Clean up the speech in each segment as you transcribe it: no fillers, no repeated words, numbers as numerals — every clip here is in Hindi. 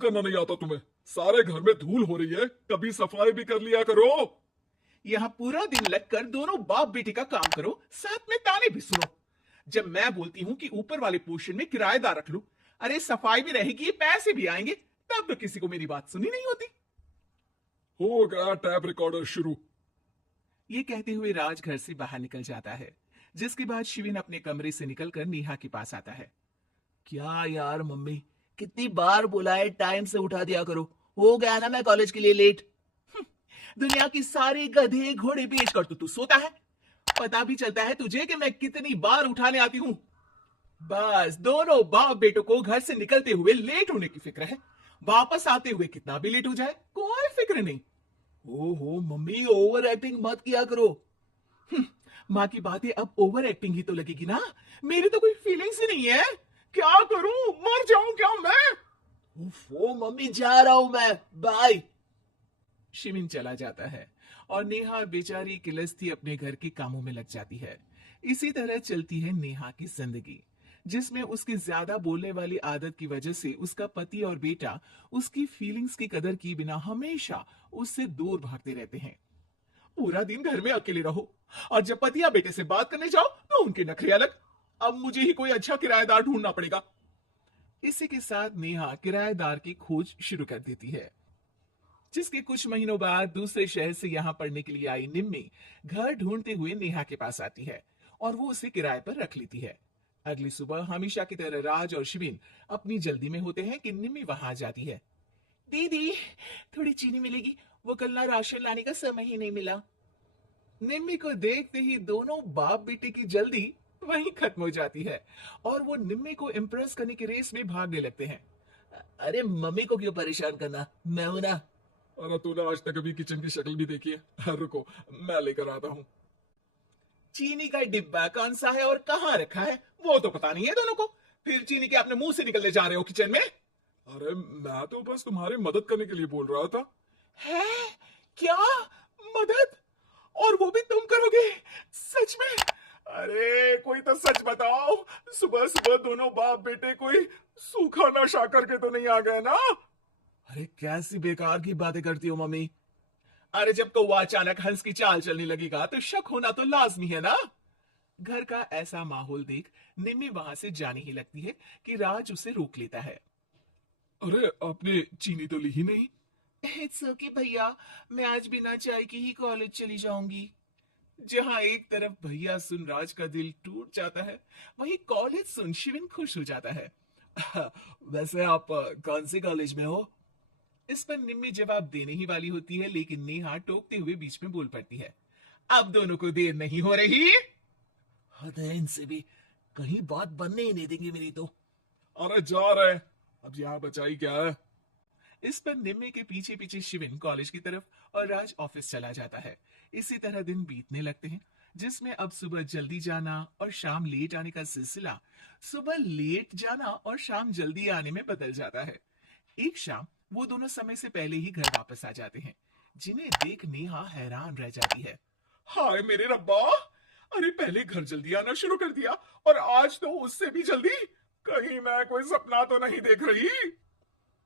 करना नहीं आता तुम्हें? सारे घर में धूल हो रही है, कभी सफाई भी कर लिया करो। यहाँ पूरा दिन लगकर दोनों बाप बेटे का काम करो, साथ में ताने भी सुनो। जब मैं बोलती हूँ कि ऊपर वाले पोर्शन में किराएदार रख लो, अरे सफाई भी रहेगी, पैसे भी आएंगे, तब तो किसी को मेरी बात सुनी नहीं होती। हो गया टैप रिकॉर्डर शुरू। ये कहते हुए राज घर से बाहर निकल जाता है, जिसके बाद शिविन अपने कमरे से निकलकर नेहा के पास आता है। क्या यार मम्मी, कितनी बार बोला है टाइम से उठा दिया करो। हो गया ना मैं कॉलेज के लिए लेट। दुनिया की सारी गधे घोड़े बेच कर तो तू सोता है। पता भी चलता है तुझे कि मैं कितनी बार उठाने आती हूँ। बस दोनों बाप बेटों को घर से निकलते हुए लेट होने की फिक्र है, वापस आते हुए कितना भी लेट हो जाए कोई फिक्र नहीं। ओहो मम्मी, ओवर एक्टिंग मत किया करो। माँ की बातें अब ओवर एक्टिंग ही तो लगेगी ना। मेरी तो कोई फीलिंग्स ही नहीं है। क्या करूं, मर जाऊं क्या मैं? ओ मम्मी, जा रहा हूं मैं, बाय। शिविन चला जाता है और नेहा बेचारी किलस्ती अपने घर के कामों में लग जाती है। इसी तरह चलती है नेहा की जिंदगी, जिसमें उसकी ज्यादा बोलने वाली आदत की वजह से उसका पति और बेटा उसकी फीलिंग्स की कदर की बिना हमेशा उससे दूर भागते रहते हैं। पूरा दिन घर में अकेले रहो और जब पति या बेटे से बात करने जाओ तो उनके नखरे अलग। अब मुझे ही कोई अच्छा किराएदार ढूंढना पड़ेगा। इसी के साथ नेहा किराएदार की खोज शुरू कर देती है, जिसके कुछ महीनों बाद दूसरे शहर से यहाँ पढ़ने के लिए आई निम्मी घर ढूंढते हुए नेहा के पास आती है और वो उसे किराए पर रख लेती है। अगली सुबह हमेशा की तरह राज और शिविन अपनी जल्दी में होते हैं कि निम्मी वहां जाती है। दीदी, थोड़ी चीनी मिलेगी, वो कल ना राशन लाने का समय ही नहीं मिला। निम्मी को देखते ही दोनों बाप बेटे की जल्दी वहीं खत्म हो जाती है और वो निम्मी को इम्प्रेस करने की रेस में भागने लगते हैं। अरे मम्मी को क्यों परेशान करना, मैं हूं ना। अरे तूने आज तक अभी किचन की शक्ल भी देखी है? रुको, मैं लेकर आता हूँ। चीनी का डिब्बा कौन सा है और कहाँ रखा है वो तो पता नहीं है दोनों को, फिर चीनी के अपने मुंह से निकलने जा रहे हो किचन में। अरे मैं तो बस तुम्हारी मदद करने के लिए बोल रहा था। है क्या? मदद? और वो भी तुम करोगे? सच में? अरे कोई तो सच बताओ, सुबह सुबह दोनों बाप बेटे कोई सूखा नशा करके तो नहीं आ गए ना? अरे कैसी बेकार की बातें करती हो मम्मी। अरे जब कौवा अचानक हंस की चाल चलने लगेगा तो शक होना तो लाजमी है ना। घर का ऐसा माहौल देख निम्मी वहां से जाने ही लगती है कि राज उसे रोक लेता है। अरे आपने चीनी तो ली ही नहीं? इट्स ओके भैया, मैं आज बिना चाय के ही कॉलेज चली जाऊंगी। जहां एक तरफ भैया सुन राज का दिल टूट जाता है, वहीं कॉलेज सुन शिविन खुश हो जाता है। वैसे आप कौन सी कॉलेज में हो? इस पर निम्मी जवाब देने ही वाली होती है, लेकिन नेहा टोकते हुए बीच में बोल पड़ती है। अब दोनों को देर नहीं हो रही। हद है इनसे भी, कहीं बात बनने ही नहीं देंगे मेरी तो। अरे जा रहे, अब यहाँ बचाई क्या है? इस पर निम्मी के पीछे पीछे शिविन कॉलेज की तरफ और राज ऑफिस चला जाता है। इसी तरह दिन बीतने लगते हैं, जिसमें अब सुबह जल्दी जाना और शाम लेट आने का सिलसिला सुबह लेट जाना और शाम जल्दी आने में बदल जाता है। एक शाम वो दोनों समय से पहले ही घर वापस आ जाते हैं, जिन्हें देख नेहा हैरान रह जाती है। हाय मेरे रब्बा, अरे पहले घर जल्दी आना शुरू कर दिया और आज तो उससे भी जल्दी। कहीं मैं कोई सपना तो नहीं देख रही?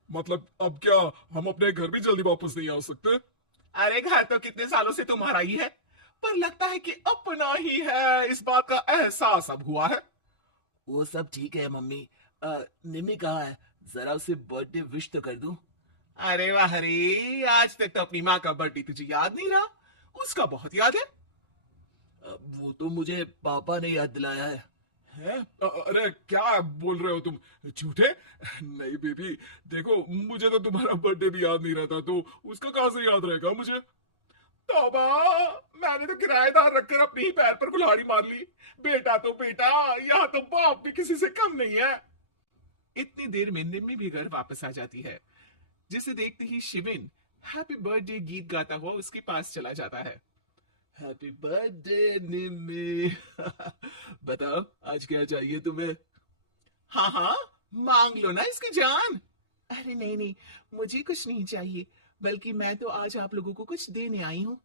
मतलब अब क्या हम अपने घर भी जल्दी वापस नहीं आ सकते? अरे घर तो कितने सालों से तुम्हारा ही है, पर लगता है कि अपना ही है, इस बात का एहसास अब हुआ है। वो सब ठीक है मम्मी। निम्मी कहाँ है, जरा उसे बर्थडे विश तो कर दूं। अरे वाह रे, आज तक तो अपनी माँ का बर्थडे तुझे याद नहीं रहा, उसका बहुत याद है। वो तो मुझे पापा ने याद दिलाया है। हैं? अरे क्या बोल रहे हो तुम, झूठे? नहीं बेबी, देखो मुझे तो तुम्हारा बर्थडे भी याद नहीं रहता, तो उसका कहां से याद रहेगा मुझे? तौबा, मैंने तो किराएदार रखकर अपने ही पैर पर कुल्हाड़ी मार ली। बेटा तो बेटा, यहाँ तो बाप भी किसी से कम नहीं है। इतनी देर में निम्मी भी घर वापस आ जाती है, जिसे देखते ही शिविन हैप्पी बर्थडे गीत गाता हुआ उसके पास चला जाता है। हैप्पी बर्थडे निम्मी। बताओ आज क्या चाहिए तुम्हें? हाँ हाँ, मांग लो ना इसकी जान। अरे नहीं नहीं, मुझे कुछ नहीं चाहिए, बल्कि मैं तो आज आप लोगों को कुछ देने आई हूँ।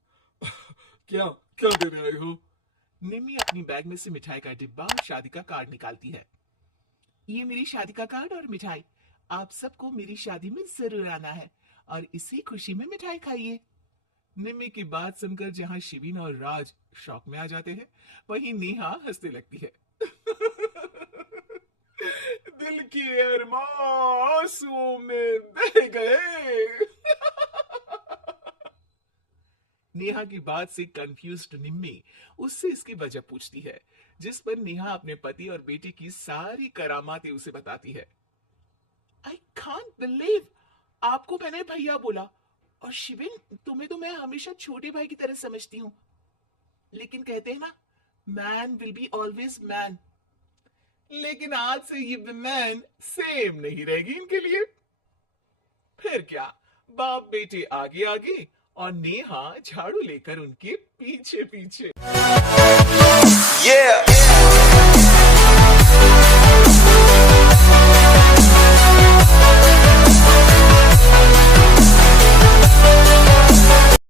क्या क्या देने आए हो? निम्मी अपनी बैग में से मिठाई का डिब्बा और शादी का कार्ड निकालती है। ये मेरी शादी का कार्ड और मिठाई, आप सबको मेरी शादी में जरूर आना है और इसी खुशी में मिठाई खाइए। निम्मी की बात सुनकर जहां शिवीन और राज शॉक में आ जाते हैं, वहीं नेहा हंसने लगती है। दिल की अरमां आंसुओं में बह गए। नेहा की बात से कंफ्यूज्ड निम्मी उससे इसकी वजह पूछती है, जिस पर नेहा अपने पति और बेटी की सारी करामातें उसे बताती है। आई कांट बिलीव आपको मैंने भैया बोला, और शिविन तुम्हें तो मैं हमेशा छोटे भाई की तरह समझती हूँ, लेकिन कहते हैं ना, man will be always man. लेकिन आज से ये विमेन सेम नहीं रहेगी इनके लिए। फिर क्या, बाप बेटे आगे आगे और नेहा झाड़ू लेकर उनके पीछे पीछे। Yeah.